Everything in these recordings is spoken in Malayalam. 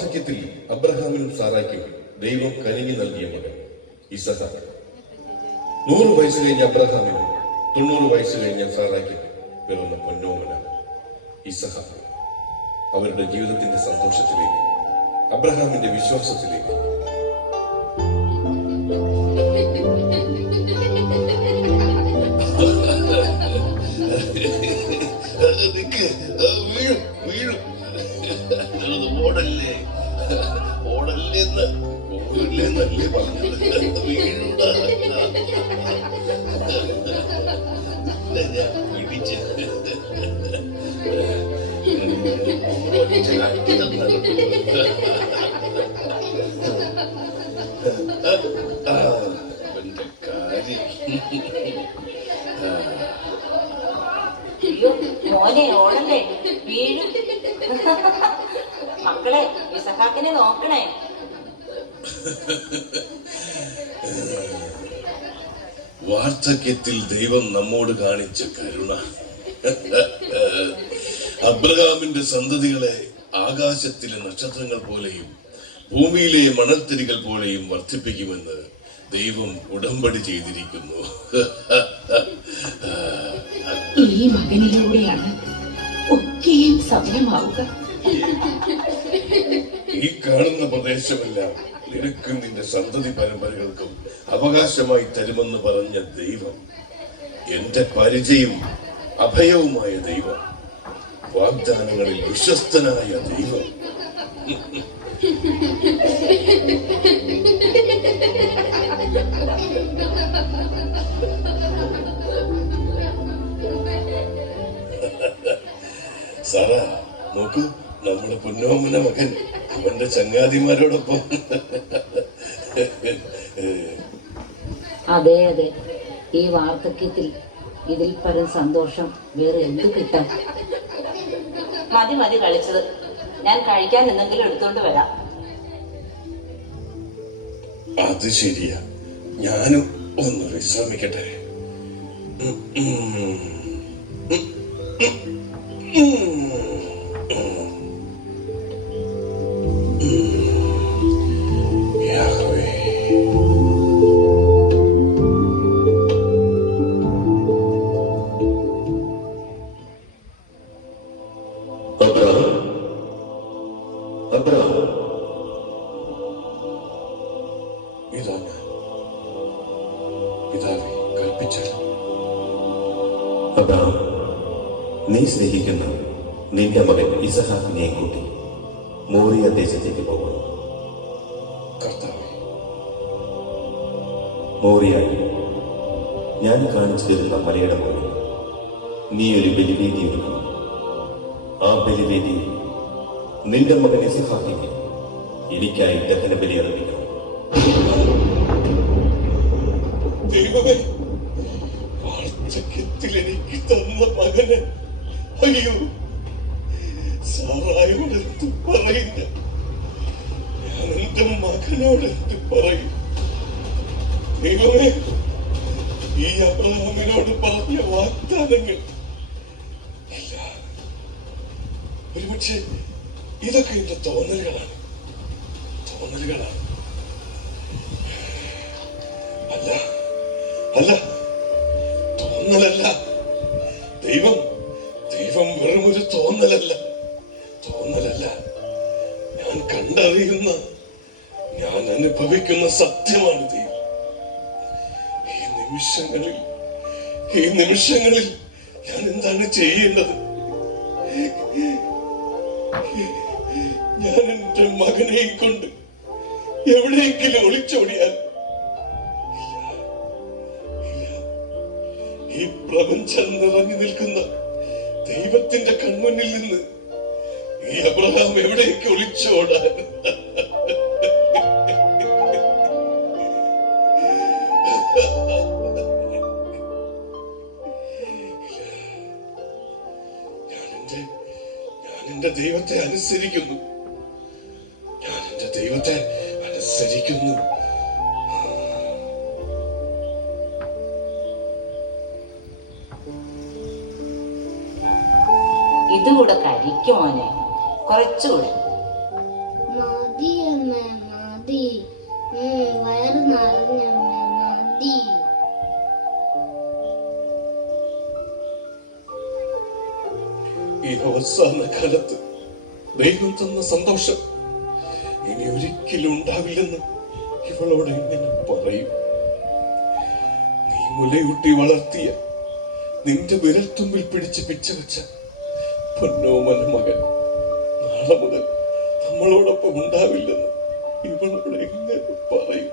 വാർദ്ധക്യത്തിൽ അബ്രഹാമിനും സാറായ്ക്കും ദൈവം കനിഞ്ഞു നൽകിയ മകൻ ഇസഹാക്ക്. 100 വയസ്സ് കഴിഞ്ഞ അബ്രഹാമിനും 90 വയസ്സ് കഴിഞ്ഞ സാറായ്ക്കും പിറന്ന പൊന്നോമന ഇസഹാക്ക് അവരുടെ ജീവിതത്തിന്റെ സന്തോഷത്തിലേക്ക്, അബ്രഹാമിന്റെ വിശ്വാസത്തിലേക്ക്. ഓടല്ലേ ഓടല്ലേന്ന് ഓടില്ലേന്നല്ലേ പറഞ്ഞത്. വീഴുട ഞാൻ പിടിച്ച് എന്റെ കാര്യം. മോനെ ഓടല്ലേ, വീഴും. മക്കളെ ഇസഹാക്കിനെ നോക്കണേ. വാർദ്ധക്യത്തിൽ ദൈവം നമ്മോട് കാണിച്ച കരുണ അബ്രഹാമിന്റെ സന്തതികളെ ആകാശത്തിലെ നക്ഷത്രങ്ങൾ പോലെയും ഭൂമിയിലെ മണൽത്തരികൾ പോലെയും വർദ്ധിപ്പിക്കുമെന്ന് ദൈവം ഉടമ്പടി ചെയ്തിരിക്കുന്നു. ഈ മകനിലൂടെയാണ് ഒക്കെയും സഫലമാവുക. ഈ കാണുന്ന പ്രദേശമെല്ലാം നിനക്കും നിന്റെ സന്തതി പരമ്പരകൾക്കും അവകാശമായി തരുമെന്ന് പറഞ്ഞ ദൈവം, എന്റെ പരിചയം അഭയവുമായ ദൈവം, വാഗ്ദാനങ്ങളിൽ വിശ്വസ്തനായ ദൈവം. സാറ നോക്കൂ, നമ്മുടെ പൊന്നോമന മകൻ അവന്റെ ചങ്ങാതിമാരോടൊപ്പം. അതെ അതെ, ഈ വാർദ്ധക്യത്തിൽ ഇതിൽ പരം സന്തോഷം വേറെ എന്ത് കിട്ടാൻ. മതി മതി കളിച്ചത്, ഞാൻ കഴിക്കാൻ എന്തെങ്കിലും എടുത്തോണ്ട് വരാം. അത് ശരിയാ, ഞാനും ഒന്ന് വിശ്രമിക്കട്ടെ. അബ്രഹാം, നീ സ്നേഹിക്കുന്ന നിന്റെ മകൻ ഇസഹാക്കിനെ കൂട്ടി മോറിയ ദേശത്തേക്ക് പോകണം. മോറിയ, ഞാൻ കാണിച്ചു തരുന്ന മലയുടെ മുകളിൽ നീ ഒരു ബലിവേദി ഒരുക്കണം. ആ ബലിവേദി നിന്റെ മകൻ ഇസഹാക്കിനെ എനിക്കായി ദഹന ബലി അർപ്പിക്കണം. എനിക്ക് തന്ന മകന് അയ്യോ സാറായോട് എന്ത് പറയുന്ന, ഞാൻ എന്റെ മകനോട് എന്ത് പറയും? ദൈവമേ, ഈ അബ്രഹാമിനോട് പറഞ്ഞ വാഗ്ദാനങ്ങൾ ഇല്ല. ഒരുപക്ഷെ ഇതൊക്കെ എന്റെ തോന്നലുകളാണ്. അല്ല അല്ല, തോന്നലല്ല. ദൈവം വെറും ഒരു തോന്നലല്ല. ഞാൻ കണ്ടറിയുന്ന, ഞാൻ അനുഭവിക്കുന്ന സത്യമാണ് ദൈവം. ഈ നിമിഷങ്ങളിൽ ഞാൻ എന്താണ് ചെയ്യേണ്ടത്? ഞാൻ എന്റെ മകനെയും കൊണ്ട് എവിടെയെങ്കിലും ഒളിച്ചോടിയാൽ ഈ പ്രപഞ്ചം നിറഞ്ഞു നിൽക്കുന്ന ദൈവത്തിന്റെ കൺമുന്നിൽ നിന്ന് ഈ അബ്രഹാം എവിടേക്ക് ഒളിച്ചോടാൻ? ഞാൻ എന്റെ ദൈവത്തെ അനുസരിക്കുന്നു. ഇതുകൂടെ കഴിക്കും മോനെ, കുറച്ചുകൂടെ. ഈ അവസാന കാലത്ത് ദൈവം തന്ന സന്തോഷം ഇനി ഒരിക്കലും ഉണ്ടാവില്ലെന്ന് ഇവളോട് എങ്ങനെ പറയും? നീ മുലയൂട്ടി വളർത്തിയ, നിന്റെ വിരൽത്തുമ്പിൽ പിടിച്ച് പിച്ച വെച്ച പൊന്നോമന മകൻ നാളെ മുതൽ നമ്മളോടൊപ്പം ഉണ്ടാവില്ലെന്ന് ഇവളോട് എങ്ങനെ പറയും?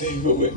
ദൈവമേ,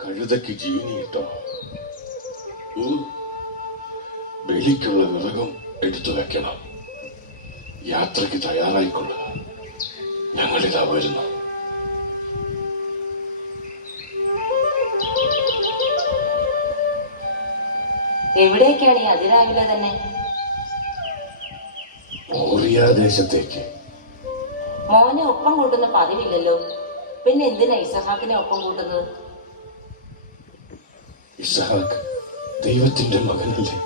കഴുതയ്ക്ക് ജീവനിട്ടോ? ബലിക്കുള്ള വിറകും എടുത്തു വെക്കണം. യാത്രയ്ക്ക് തയ്യാറായിക്കൊള്ളുക. ഞങ്ങളിതാ വരുന്നു. എവിടേക്കാണ് ഈ അതിരാവിലെ തന്നെ? മോറിയ ദേശത്തേക്ക്. മോനെ ഒപ്പം കൂട്ടുന്ന പതിവില്ലല്ലോ, പിന്നെ എന്തിനാ ഇസഹാക്കിനെ ഒപ്പം കൂട്ടുന്നത്? ഇസഹാക്ക് ദൈവത്തിന്റെ മകനല്ലേ?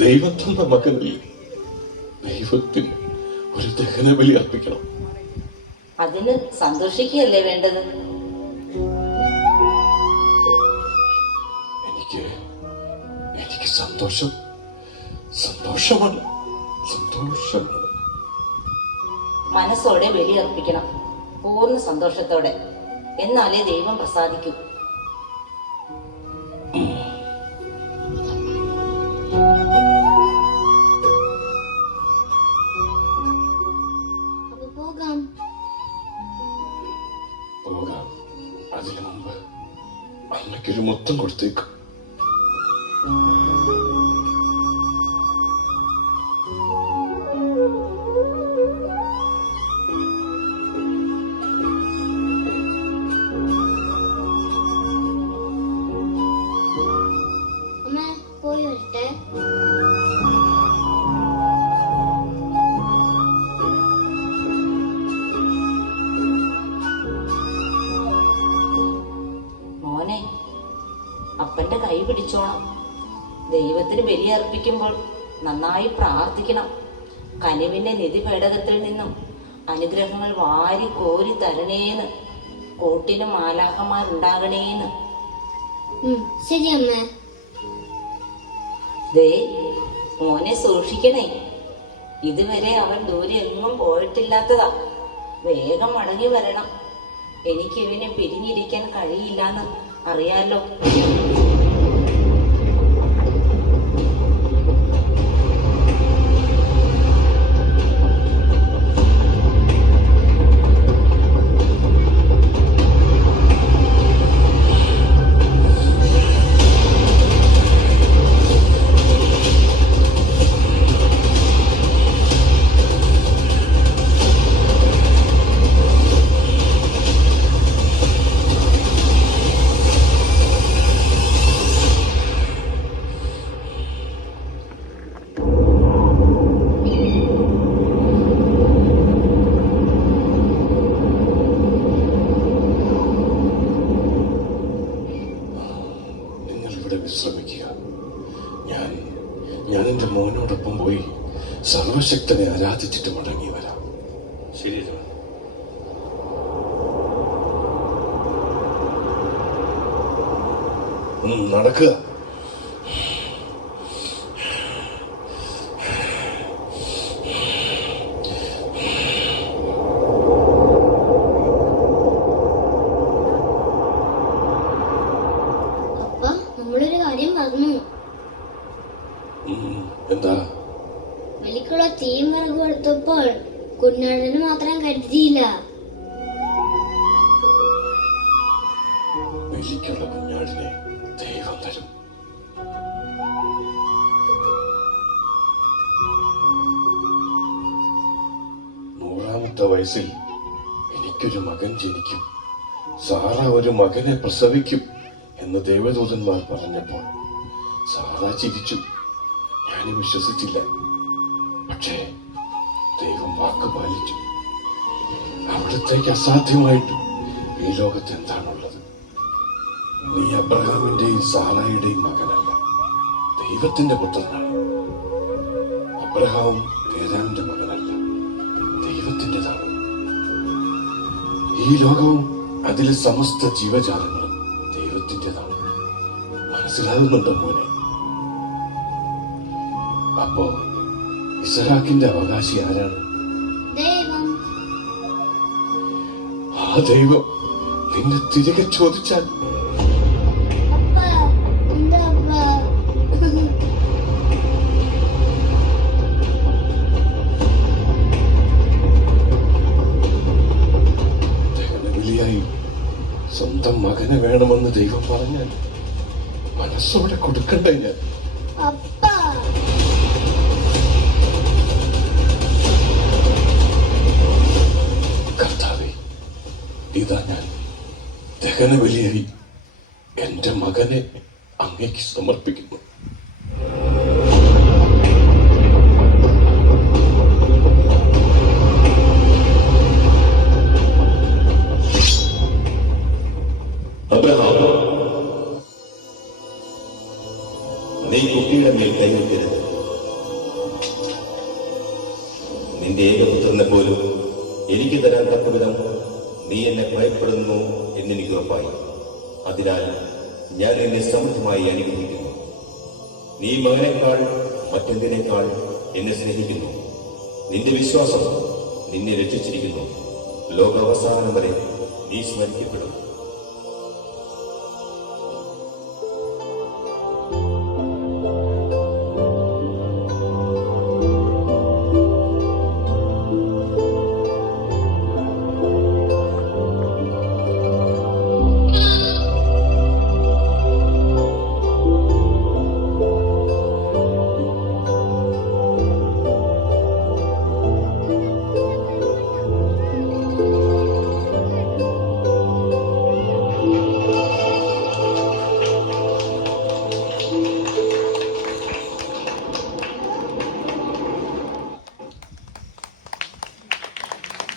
ദൈവം തന്ന മകനല്ലേ? ദൈവത്തിന് ഒരു ദഹനബലി അർപ്പിക്കണം. അതിന് സന്തോഷിക്കുകയല്ലേ വേണ്ടത്? എനിക്ക് സന്തോഷമാണ്. മനസ്സോടെ ബലിയർപ്പിക്കണം, പൂർണ്ണ സന്തോഷത്തോടെ. എന്നാലേ ദൈവം പ്രസാദിക്കൂ. പോകാം. അതിനു മുമ്പ് അമ്മയ്ക്കൊരു മൊത്തം കൊടുത്തേക്കും. പോയി വരട്ടെ. മോനെ, അപ്പന്റെ കൈ പിടിച്ചോണം. ദൈവത്തിന് ബലിയർപ്പിക്കുമ്പോൾ നന്നായി പ്രാർത്ഥിക്കണം. കനിവിന്റെ നിധി പേടകത്തിൽ നിന്നും അനുഗ്രഹങ്ങൾ വാരി കോരി തരണേന്ന്, കൂട്ടിന് മാലാഖമാരുണ്ടാകണേന്ന്. ശരി അമ്മേ. ദേ, മോനെ സൂക്ഷിക്കണേ. ഇതുവരെ അവൻ ദൂരെ എങ്ങും പോയിട്ടില്ലാത്തതാ. വേഗം മടങ്ങി വരണം. എനിക്ക് ഇവനെ പിരിഞ്ഞിരിക്കാൻ കഴിയില്ലെന്ന് അറിയാലോ. വിശ്രമിക്കുക. ഞാൻ എന്റെ മോനോടൊപ്പം പോയി സർവശക്തനെ ആരാധിച്ചിട്ട് മടങ്ങി വരാം. ശരി. നടക്കുക. അപ്പ നമ്മളൊരു കാര്യം പറഞ്ഞു. എന്താ? വലിക്കുള്ള തീയും വിറക് കൊടുത്തപ്പോൾ കുഞ്ഞാടന് മാത്രം കരുതിയില്ല. ബലിക്കുള്ള കുഞ്ഞാടിനെ ദൈവം തരും. നൂറാമത്തെ വയസ്സിൽ എനിക്കൊരു മകൻ ജനിക്കും, സാറ ഒരു മകനെ പ്രസവിക്കും എന്ന് ദേവദൂതന്മാർ പറഞ്ഞപ്പോൾ സാറ ചിരിച്ചു. ഞാൻ വിശ്വസിച്ചില്ല. പക്ഷേ ദൈവം വാക്ക് പാലിച്ചു. അവിടത്തേക്ക് അസാധ്യമായിട്ട് ഈ ലോകത്ത് എന്താണുള്ളത്? നീ അബ്രഹാമിന്റെയും സാറായുടെയും മകനല്ല, ദൈവത്തിന്റെ പുത്രനാണ്. അബ്രഹാം ഏതാമിന്റെ മകനല്ല, ദൈവത്തിൻ്റെതാണ്. ഈ ലോകവും അതിലെ സമസ്ത ജീവജാലങ്ങളും ദൈവത്തിൻ്റെതാണ്. മനസ്സിലാകുന്നുണ്ടോ മോനെ? അപ്പോ ഇസഹാക്കിന്റെ അവകാശി ആരാണ്? ദൈവം. ആ ദൈവം നിന്നെ തിരികെ ചോദിച്ചാൽ അപ്പ എന്താ അപ്പ? ദഹനബലിയായി സ്വന്തം മകനെ വേണമെന്ന് ദൈവം പറഞ്ഞാൽ മനസ്സോടെ കൊടുക്കണ്ടേ ഞാൻ? അപ്പ കർത്താവേ, ഇതാ ഞാൻ ദഹനബലിയായി എന്റെ മകനെ അങ്ങേക്ക് സമർപ്പിക്കുന്നു. അബ്രഹാം, നീ കുട്ടിയുടെ മേൽ കൈവയ്ക്കരുത്. നിന്റെ ഏകപുത്രനെ പോലും എനിക്ക് തരാൻ തക്കവിധം നീ എന്നെ ഭയപ്പെടുന്നു എന്നെനിക്ക് ഉറപ്പായി. അതിനാൽ ഞാൻ നിന്നെ സമൃദ്ധമായി അനുഗ്രഹിക്കുന്നു. നീ മകനേക്കാൾ മറ്റെന്തിനേക്കാൾ എന്നെ സ്നേഹിക്കുന്നു. നിന്റെ വിശ്വാസം നിന്നെ രക്ഷിച്ചിരിക്കുന്നു. ലോകാവസാനം വരെ നീ സ്മരിക്കപ്പെടും.